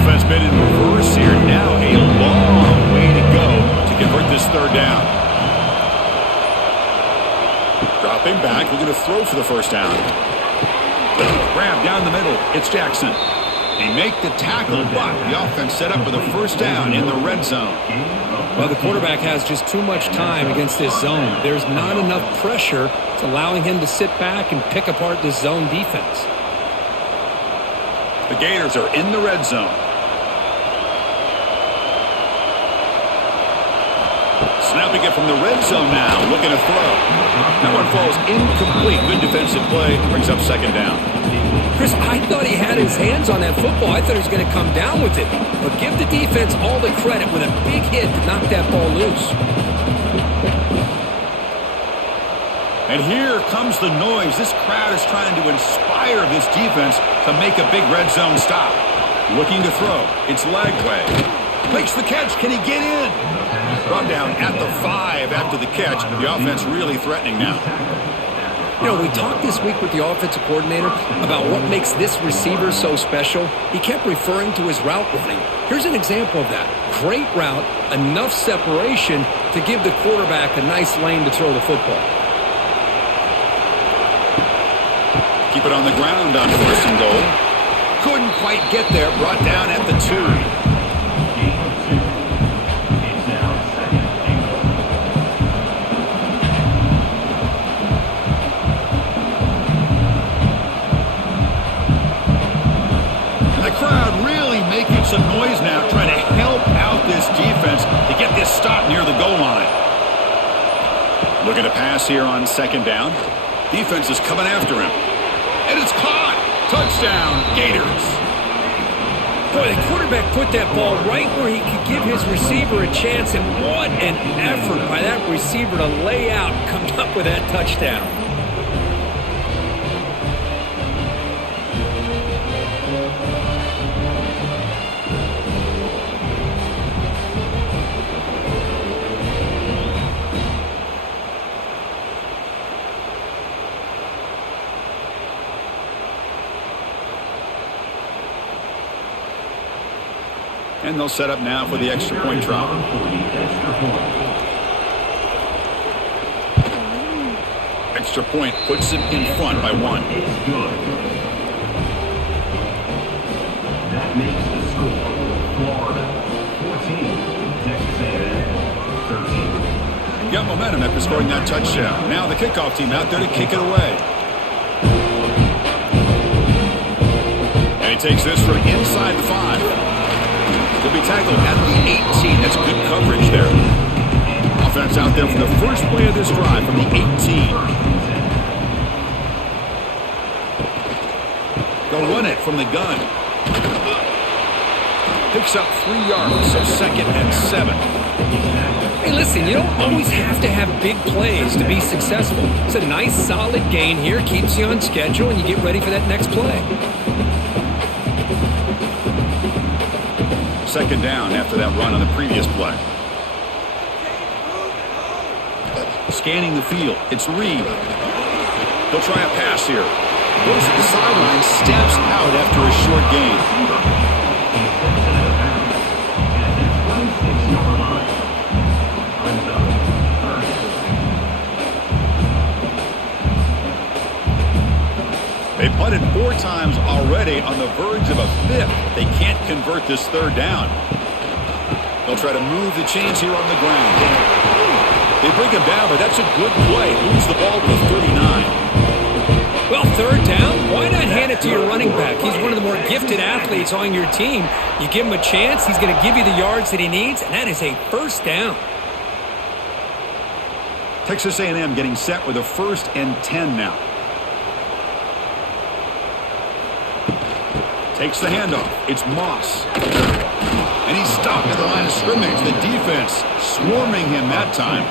Offense been in reverse here. Now a long way to go to convert this 3rd down. Dropping back, looking to throw for the first down. Grab down the middle. It's Jackson. They make the tackle, but the offense set up for the first down in the red zone. Well, the quarterback has just too much time against this zone. There's not enough pressure. It's allowing him to sit back and pick apart this zone defense. The Gators are in the red zone. Snapping it from the red zone now, looking to throw. That one falls incomplete. Good defensive play, brings up 2nd down. Chris, I thought he had his hands on that football. I thought he was going to come down with it. But give the defense all the credit with a big hit to knock that ball loose. And here comes the noise. This crowd is trying to inspire this defense to make a big red zone stop. Looking to throw. It's Lagway. Makes the catch. Can he get in? Brought down at the 5 after the catch. The offense really threatening now. You know, we talked this week with the offensive coordinator about what makes this receiver so special. He kept referring to his route running. Here's an example of that. Great route, enough separation to give the quarterback a nice lane to throw the football. Keep it on the ground on 1st and goal. Couldn't quite get there. Brought down at the 2. Some noise now trying to help out this defense to get this stop near the goal line. Looking to pass here on 2nd down. Defense is coming after him. And it's caught. Touchdown, Gators. Boy, the quarterback put that ball right where he could give his receiver a chance, and what an effort by that receiver to lay out and come up with that touchdown. And they'll set up now for the extra point drop. Extra point puts it in front by 1. That makes the score Florida 14, Texas A&M 13. Got momentum after scoring that touchdown. Now the kickoff team out there to kick it away. And he takes this from inside the 5. He'll be tackled at the 18. That's good coverage there. Offense out there for the first play of this drive from the 18. They'll run it from the gun. Picks up 3 yards, so 2nd and 7. Hey, listen, you don't always have to have big plays to be successful. It's a nice, solid gain here. Keeps you on schedule, and you get ready for that next play. 2nd down after that run on the previous play. Scanning the field. It's Reed. He'll try a pass here. Goes to the sideline, steps out after a short gain. They punted 4 times already, on the verge of a 5th. They can't convert this 3rd down. They'll try to move the chains here on the ground. They bring him down, but that's a good play. Moves the ball to the 39. Well, 3rd down, why not hand it to your running back? He's one of the more gifted athletes on your team. You give him a chance, he's going to give you the yards that he needs, and that is a 1st down. Texas A&M getting set with a 1st and 10 now. Takes the handoff. It's Moss. And he's stopped at the line of scrimmage. The defense swarming him that time.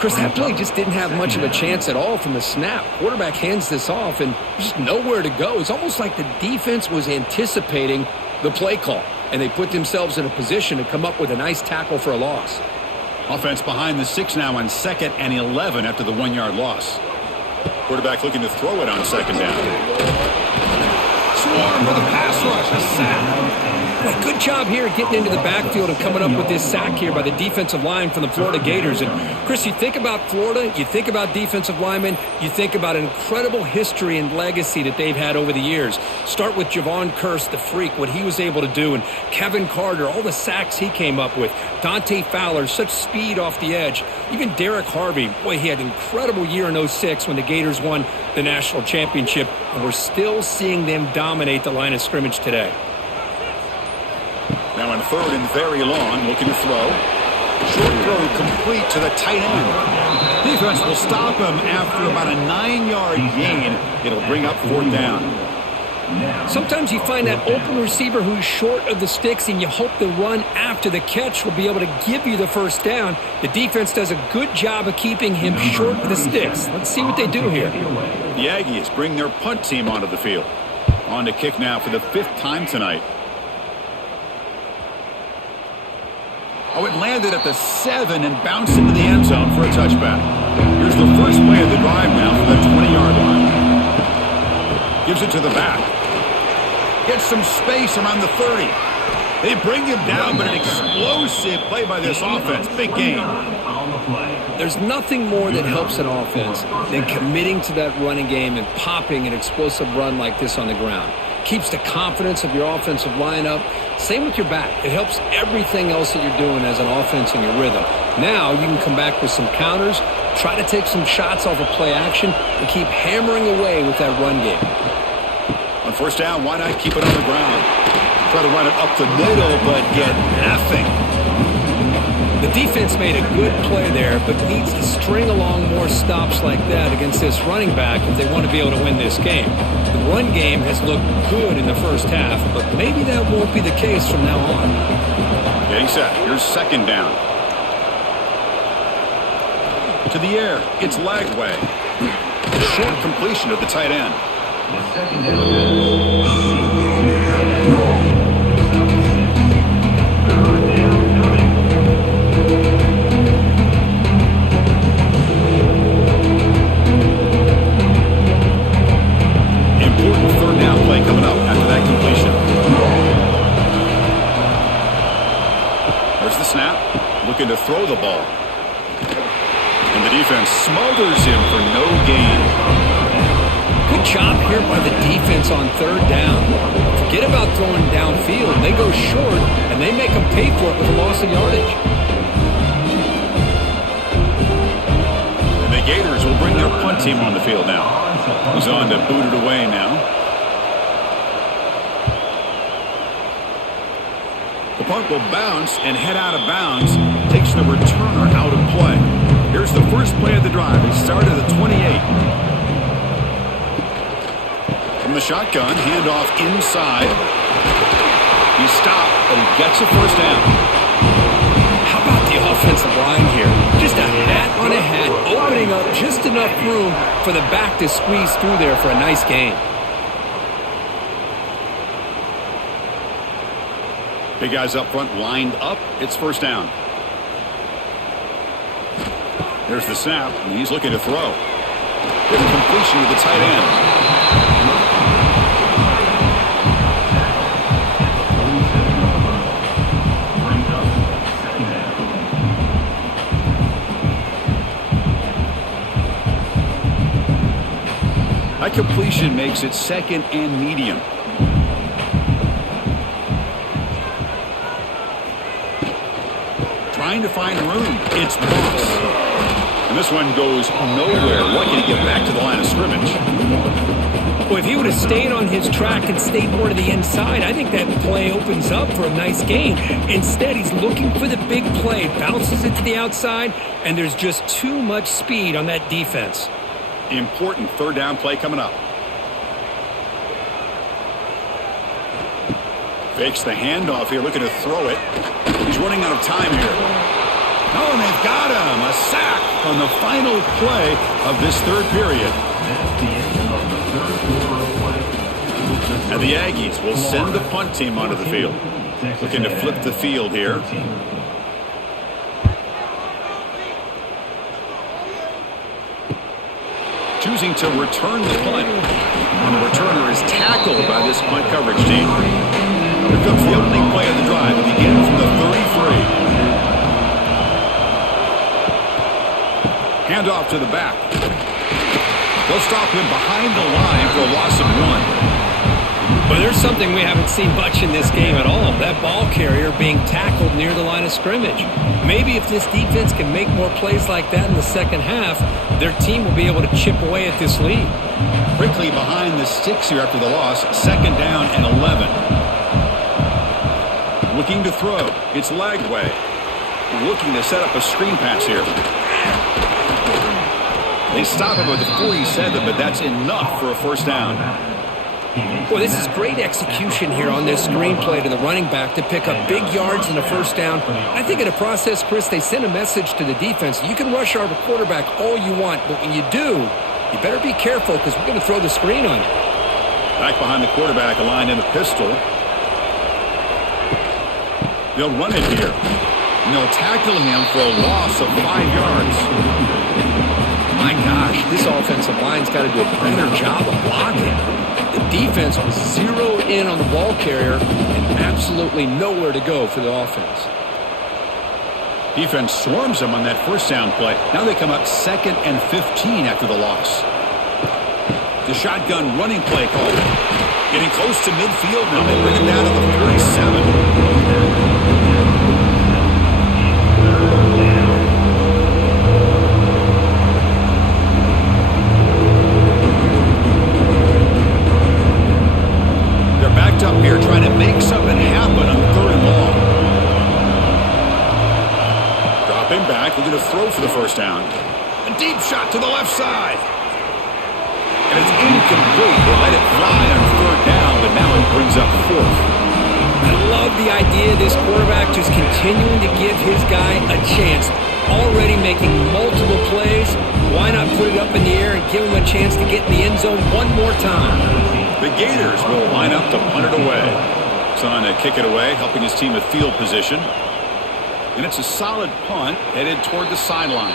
Chris, that play just didn't have much of a chance at all from the snap. Quarterback hands this off, and there's just nowhere to go. It's almost like the defense was anticipating the play call, and they put themselves in a position to come up with a nice tackle for a loss. Offense behind the 6 now on 2nd and 11 after the 1-yard loss. Quarterback looking to throw it on 2nd down. Swarm with a pass rush, a sack. Well, good job here getting into the backfield and coming up with this sack here by the defensive line from the Florida Gators. And, Chris, you think about Florida, you think about defensive linemen, you think about an incredible history and legacy that they've had over the years. Start with Javon Kearse, the freak, what he was able to do, and Kevin Carter, all the sacks he came up with. Dante Fowler, such speed off the edge. Even Derek Harvey, boy, he had an incredible year in 06 when the Gators won the national championship, and we're still seeing them dominate the line of scrimmage today. Now on 3rd and very long, looking to throw. Short throw complete to the tight end. Defense will stop him after about a 9-yard gain. It'll bring up 4th down. Sometimes you find that open receiver who's short of the sticks, and you hope the run after the catch will be able to give you the first down. The defense does a good job of keeping him short of the sticks. Let's see what they do here. The Aggies bring their punt team onto the field. On to kick now for the 5th time tonight. Oh, it landed at the 7 and bounced into the end zone for a touchback. Here's the first play of the drive now for the 20-yard line. Gives it to the back. Gets some space around the 30. They bring him down, but an explosive play by this offense. Big game. There's nothing more that helps an offense than committing to that running game and popping an explosive run like this on the ground. Keeps the confidence of your offensive lineup. Same with your back. It helps everything else that you're doing as an offense in your rhythm. Now you can come back with some counters, try to take some shots off of play action, and keep hammering away with that run game. On first down, why not keep it on the ground? Try to run it up the middle, but get nothing. The defense made a good play there, but needs to string along more stops like that against this running back if they want to be able to win this game. The run game has looked good in the first half, but maybe that won't be the case from now on. Getting set. Here's second down. To the air. It's Lagway. Short completion of the tight end. The second down. Important third down play coming up after that completion. There's the snap. Looking to throw the ball. And the defense smothers him for no gain. Good job here by the defense on third down. Forget about throwing downfield. They go short, and they make them pay for it with a loss of yardage. And the Gators will bring their punt team on the field now. He's on to boot it away now. The punt will bounce and head out of bounds. Takes the returner out of play. Here's the first play of the drive. He started at 28. From the shotgun, handoff inside. He stopped, but he gets a first down. How about the offensive line here? Just a hat on a hat, opening up just enough room for the back to squeeze through there for a nice gain. Big guys up front lined up. It's first down. There's the snap, and he's looking to throw. Good completion to the tight end. That completion makes it second and medium. Trying to find room. It's Moss. And this one goes nowhere. Lucky to get back to the line of scrimmage. Well, if he would have stayed on his track and stayed more to the inside, I think that play opens up for a nice gain. Instead, he's looking for the big play. Bounces it to the outside, and there's just too much speed on that defense. Important third down play coming up. Fakes the handoff here, looking to throw it. He's running out of time here. Oh, and they've got him. A sack on the final play of this third period. And the Aggies will send the punt team onto the field. Looking to flip the field here. Choosing to return the punt. And the returner is tackled by this punt coverage team. Here comes the opening play of the drive. It begins from the 33. Handoff to the back. They'll stop him behind the line for a loss of 1. But there's something we haven't seen much in this game at all. That ball carrier being tackled near the line of scrimmage. Maybe if this defense can make more plays like that in the second half, their team will be able to chip away at this lead. Quickly behind the sticks here after the loss. Second down and 11. Looking to throw. It's Lagway. Looking to set up a screen pass here. They stop him with the 47, but that's enough for a first down. Well, this is great execution here on this screenplay to the running back to pick up big yards and a first down. I think in the process, Chris, they send a message to the defense. You can rush our quarterback all you want, but when you do, you better be careful because we're going to throw the screen on you. Back behind the quarterback, aligned in the pistol. They'll run it here. And they'll tackle him for a loss of 5 yards. My gosh, this offensive line's got to do a better job of blocking. The defense was zeroed in on the ball carrier and absolutely nowhere to go for the offense. Defense swarms them on that first down play. Now they come up 2nd and 15 after the loss. The shotgun running play called. Getting close to midfield now. They bring it down to the 37. Up here trying to make something happen on 3rd and long. Dropping back, looking to throw for the first down. A deep shot to the left side. And it's incomplete. They let it fly on 3rd down, but now it brings up 4th. I love the idea of this quarterback just continuing to give his guy a chance. Already making multiple plays. Why not put it up in the air and give him a chance to get in the end zone one more time? The Gators will line up to punt it away. Son to kick it away, helping his team with field position. And it's a solid punt headed toward the sideline.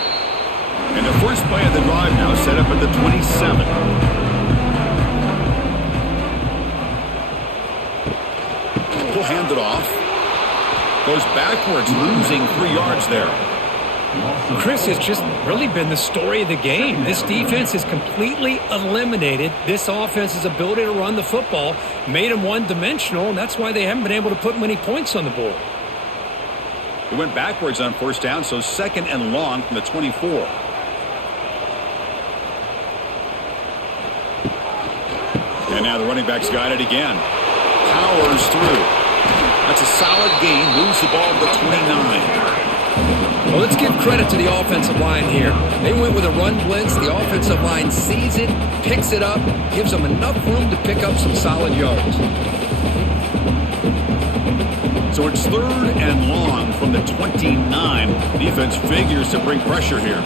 And the first play of the drive now set up at the 27. We'll hand it off. Goes backwards, losing 3 yards there. Chris, has just really been the story of the game. This defense has completely eliminated this offense's ability to run the football, made them one-dimensional, and that's why they haven't been able to put many points on the board. It went backwards on first down, so 2nd and long from the 24. And now the running back's got it again. Powers through. That's a solid gain, moves the ball to the 29. Well, let's give credit to the offensive line here. They went with a run blitz. The offensive line sees it, picks it up, gives them enough room to pick up some solid yards. So it's 3rd and long from the 29. Defense figures to bring pressure here.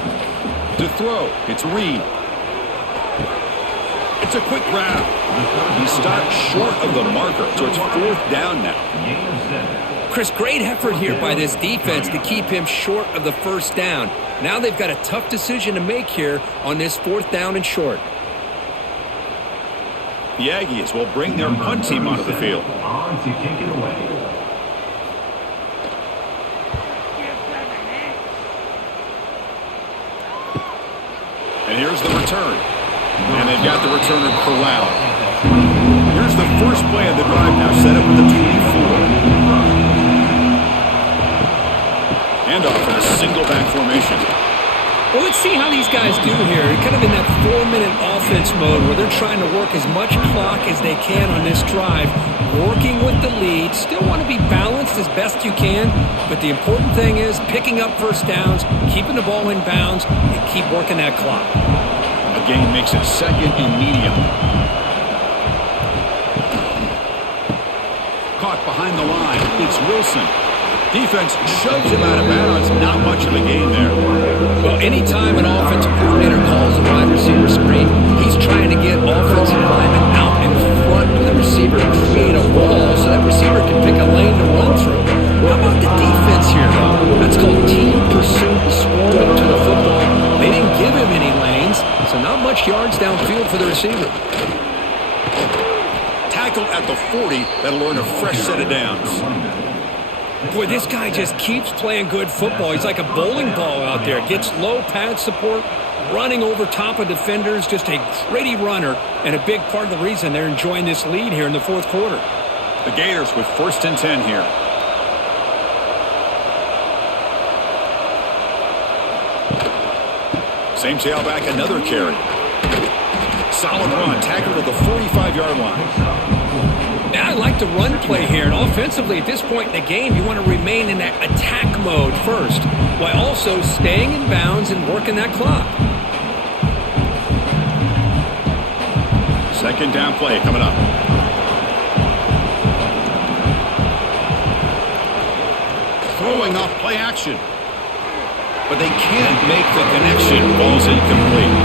To throw, it's Reed. It's a quick grab. He stopped short of the marker, so it's 4th down now. Chris, great effort here by this defense to keep him short of the first down. Now they've got a tough decision to make here on this 4th down and short. The Aggies will bring their punt team onto the field. On to kick it away. And here's the return. And they've got the returner corralled. Here's the first play of the drive now set up with the 24. Handoff in a single back formation. Well, let's see how these guys do here. Kind of in that 4-minute offense mode where they're trying to work as much clock as they can on this drive, working with the lead. Still want to be balanced as best you can, but the important thing is picking up first downs, keeping the ball in bounds, and keep working that clock. The gain makes it 2nd and medium. Caught behind the line. It's Wilson. Defense shoves him out of bounds. Not much of a gain there. Well, anytime an offensive coordinator calls a wide receiver screen, he's trying to get offensive linemen out in front of the receiver to create a wall so that receiver can pick a lane to run through. How about the defense here, though? That's called team pursuit, swarming to the football. They didn't give him any lanes, so not much yards downfield for the receiver. Tackled at the 40. That'll earn a fresh set of downs. Boy, this guy just keeps playing good football. He's like a bowling ball out there. Gets low pad support, running over top of defenders. Just a gritty runner, and a big part of the reason they're enjoying this lead here in the 4th quarter. The Gators with 1st and 10 here. Same tailback, another carry. Solid run, tackled at the 45-yard line. Yeah, I like the run play here, and offensively at this point in the game, you want to remain in that attack mode first, while also staying in bounds and working that clock. 2nd down play coming up. throwing off play action. But they can't make the connection. Ball's incomplete.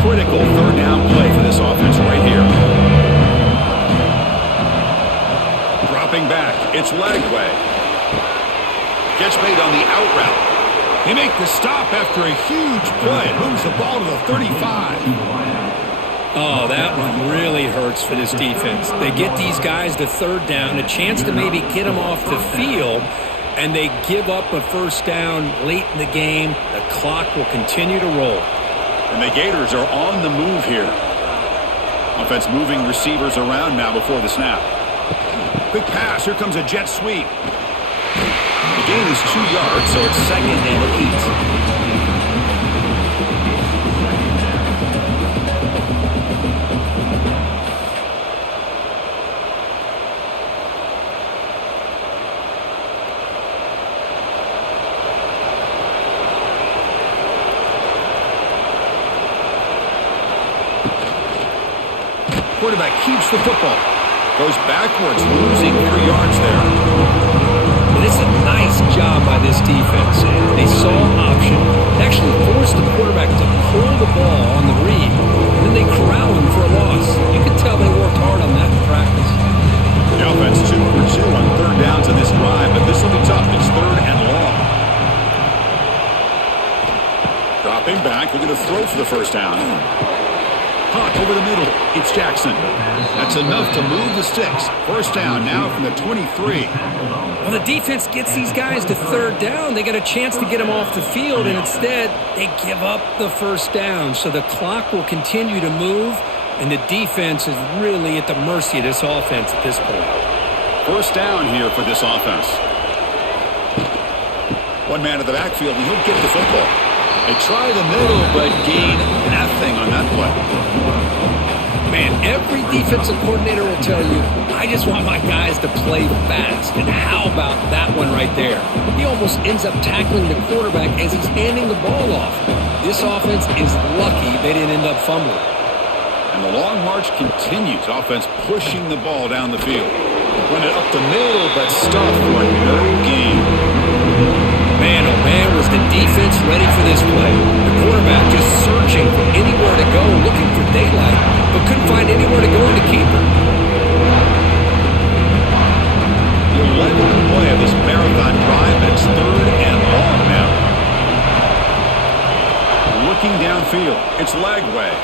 Critical third down play for this offense right here. Dropping back, it's Lagway. Catch made on the out route. They make the stop after a huge play. Moves the ball to the 35. Oh, that one really hurts for this defense. They get these guys to third down, a chance to maybe get them off the field, and they give up a first down late in the game. The clock will continue to roll. And the Gators are on the move here. Offense moving receivers around now before the snap. Quick pass. Here comes a jet sweep. The gain is 2 yards, so it's 2nd and 8. Quarterback keeps the football. Goes backwards, losing 3 yards there. And it's a nice job by this defense. They saw option, actually forced the quarterback to pull the ball on the read, and then they corral him for a loss. You can tell they worked hard on that in practice. The offense 2 for 2 on third downs in this drive, but this will be tough. It's 3rd and long. Dropping back, looking to throw for the first down. Hawk over the middle. It's Jackson. That's enough to move the sticks. First down now from the 23. Well, the defense gets these guys to third down. They got a chance to get them off the field, and instead they give up the first down. So the clock will continue to move, and the defense is really at the mercy of this offense at this point. First down here for this offense. One man in the backfield, and he'll get the football. They try the middle, but gain nothing on that play. Man, every defensive coordinator will tell you, I just want my guys to play fast. And how about that one right there? He almost ends up tackling the quarterback as he's handing the ball off. This offense is lucky they didn't end up fumbling. And the long march continues. Offense pushing the ball down the field. Run it up the middle, but stuffed for no gain. Man, oh man, was the defense ready for this play. The quarterback just searching for anywhere to go, looking for daylight, but couldn't find anywhere to go in the keeper. The 11th play of this marathon drive, it's 3rd and long now. Looking downfield, it's Lagway.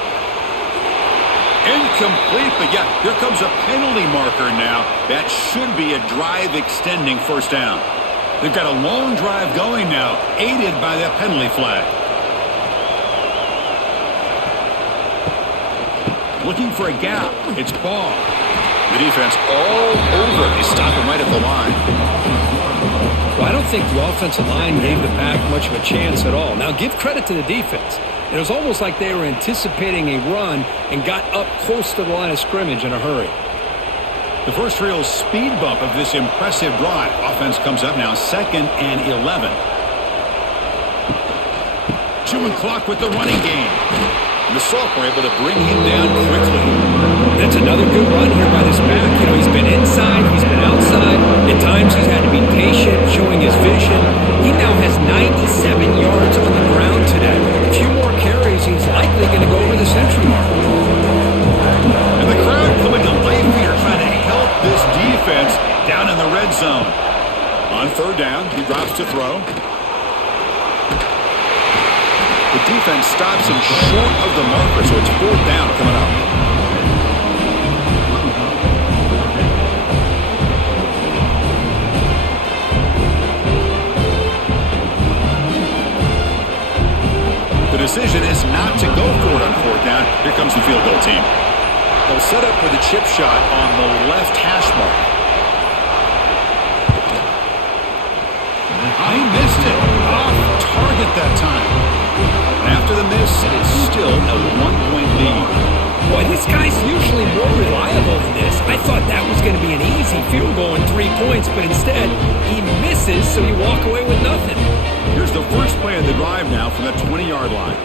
Incomplete, but yeah, here comes a penalty marker now. That should be a drive-extending first down. They've got a long drive going now, aided by that penalty flag. Looking for a gap. It's Ball. The defense all over. They stop him right at the line. Well, I don't think the offensive line gave the back much of a chance at all. Now, give credit to the defense. It was almost like they were anticipating a run and got up close to the line of scrimmage in a hurry. The first real speed bump of this impressive drive. Offense comes up now 2nd and 11. Chewing clock with the running game. And the sophomore able to bring him down quickly. That's another good run here by this back. You know, he's been inside, he's been outside. At times he's had to be patient, showing his vision. He now has 97 yards on the ground today. A few more carries, he's likely going to go over the century mark. And the crowd coming to life here, trying to help this defense down in the red zone. On third down, he drops to throw. The defense stops him short of the marker, so it's 4th down coming up. The decision is not to go for it on 4th down. Here comes the field goal team. They'll set up for the chip shot on the left hash mark. I missed it. Off target that time. And after the miss, it's still a 1-point lead. Boy, this guy's usually more reliable than this. I thought that was going to be an easy field goal and 3 points, but instead, he misses, so you walk away with nothing. Here's the first play of the drive now from the 20-yard line.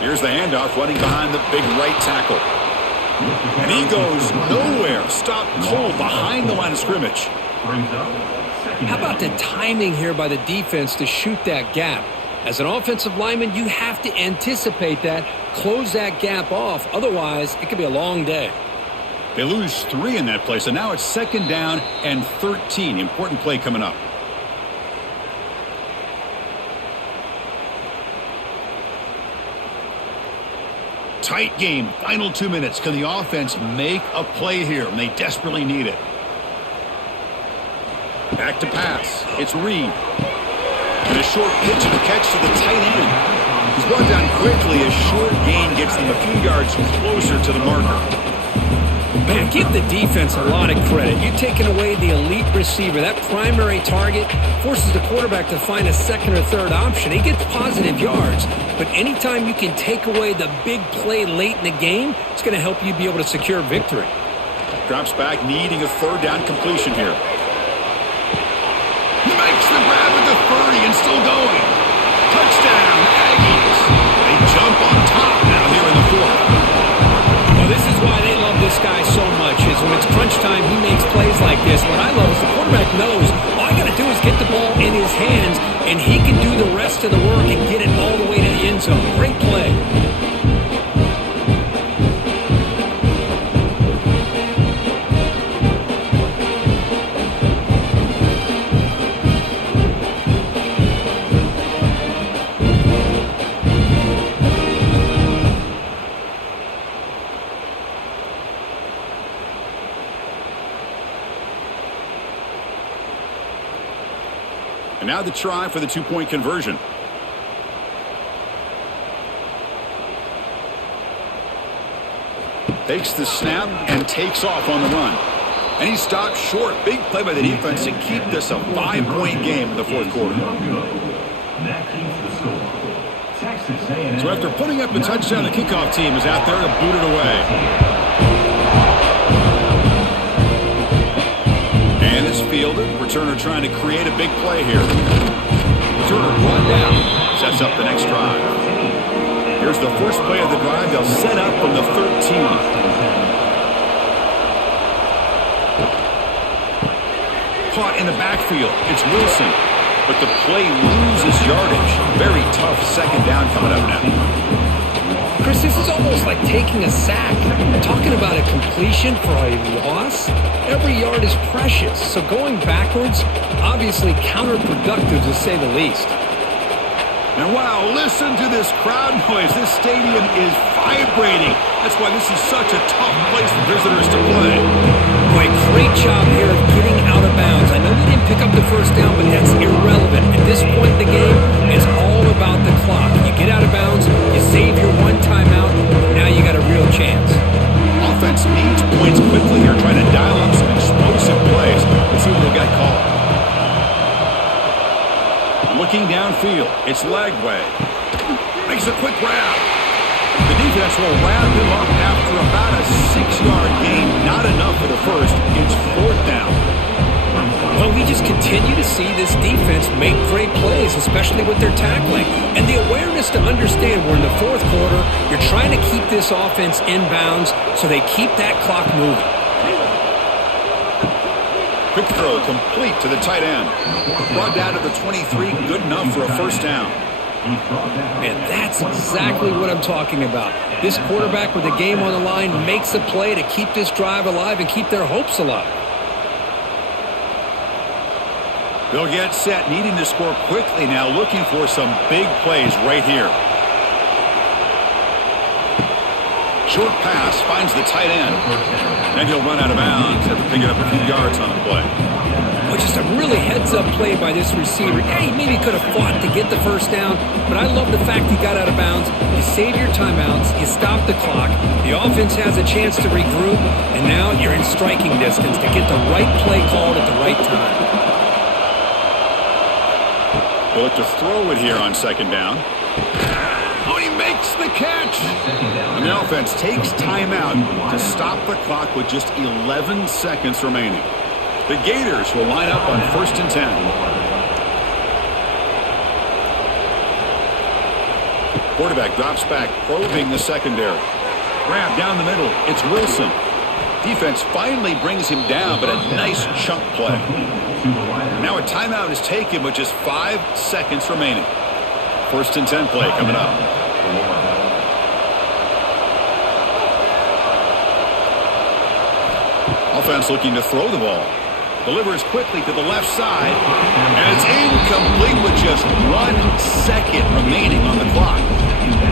Here's the handoff running behind the big right tackle. And he goes nowhere. Stopped cold behind the line of scrimmage. How about the timing here by the defense to shoot that gap? As an offensive lineman, you have to anticipate that, close that gap off. Otherwise, it could be a long day. They lose 3 in that play, so now it's 2nd down and 13. Important play coming up. Tight game, final 2 minutes. Can the offense make a play here? And they desperately need it. Back to pass. It's Reed. And a short pitch and a catch to the tight end. He's brought down quickly. A short gain gets them a few yards closer to the marker. Man, give the defense a lot of credit. You've taken away the elite receiver. That primary target forces the quarterback to find a second or third option. He gets positive yards, but anytime you can take away the big play late in the game, it's going to help you be able to secure victory. Drops back, needing a 3rd down completion here. He makes the grab at the 30 and still going. Touchdown, Aggies. They jump on top now here in the 4th. Well, this is why they love this guy so much, is when it's crunch time, he makes plays like this. What I love is the quarterback knows all I got to do is get the ball in his hands, and he can do the rest of the work and get it all the way to the end zone. Great play. And now the try for the 2-point conversion. Takes the snap and takes off on the run. And he stopped short. Big play by the defense to keep this a 5-point game in the 4th quarter. So after putting up a touchdown, the kickoff team is out there to boot it away. And it's fielded. Returner trying to create a big play here. Returner brought down. Sets up the next drive. Here's the first play of the drive. They'll set up from the 13. Caught in the backfield. It's Wilson. But the play loses yardage. Very tough 2nd down coming up now. Chris, this is almost like taking a sack. Talking about a completion for a loss, every yard is precious. So going backwards, obviously counterproductive to say the least. And wow, listen to this crowd noise. This stadium is vibrating. That's why this is such a tough place for visitors to play. Boy, great job here of getting out of bounds. I know they didn't pick up the 1st down, but that's irrelevant. At this point in the game, it's all about the clock. You get out of bounds, you save your 1 timeout, now you got a real chance. Offense needs points quickly here, trying to dial up some explosive plays. Let's see what they've got called. Looking downfield, it's Lagway. Makes a quick grab. The defense will wrap him up after about a 6-yard gain. Not enough for the first. It's 4th down. Well, we just continue to see this defense make great plays, especially with their tackling. And the awareness to understand we're in the 4th quarter, you're trying to keep this offense in bounds so they keep that clock moving. Quick throw complete to the tight end. Brought down to the 23, good enough for a 1st down. And that's exactly what I'm talking about. This quarterback with the game on the line makes a play to keep this drive alive and keep their hopes alive. They'll get set, needing to score quickly now, looking for some big plays right here. Short pass finds the tight end. And he'll run out of bounds after picking up a few yards on the play. Well, just a really heads-up play by this receiver. Yeah, he maybe could have fought to get the 1st down, but I love the fact he got out of bounds. You save your timeouts, you stop the clock, the offense has a chance to regroup, and now you're in striking distance to get the right play called at the right time. They'll look to throw it here on 2nd down. Oh, he makes makes the catch. And the offense takes timeout to stop the clock with just 11 seconds remaining. The Gators will line up on 1st and 10. Quarterback drops back, probing the secondary. Grab down the middle. It's Wilson. Defense finally brings him down, but a nice chunk play. Now a timeout is taken with just 5 seconds remaining. 1st and 10 play coming up. Offense looking to throw the ball. Delivers quickly to the left side. And it's incomplete with just 1 second remaining on the clock.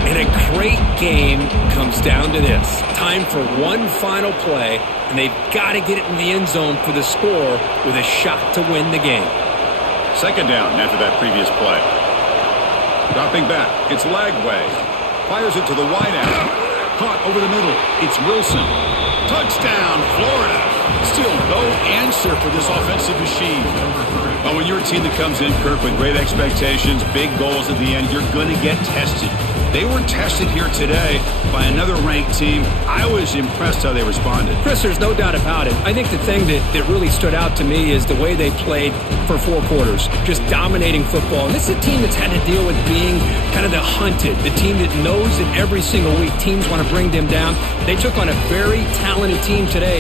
And a great game comes down to this. Time for one final play, and they've got to get it in the end zone for the score with a shot to win the game. 2nd down after that previous play. Dropping back, it's Lagway. Fires it to the wideout. Caught over the middle, it's Wilson. Touchdown, Florida. Still no answer for this offensive machine. But when you're a team that comes in, Kirk, with great expectations, big goals at the end, you're going to get tested. They were tested here today by another ranked team. I was impressed how they responded. Chris, there's no doubt about it. I think the thing that really stood out to me is the way they played for 4 quarters, just dominating football. And this is a team that's had to deal with being kind of the hunted, the team that knows that every single week teams want to bring them down. They took on a very talented team today.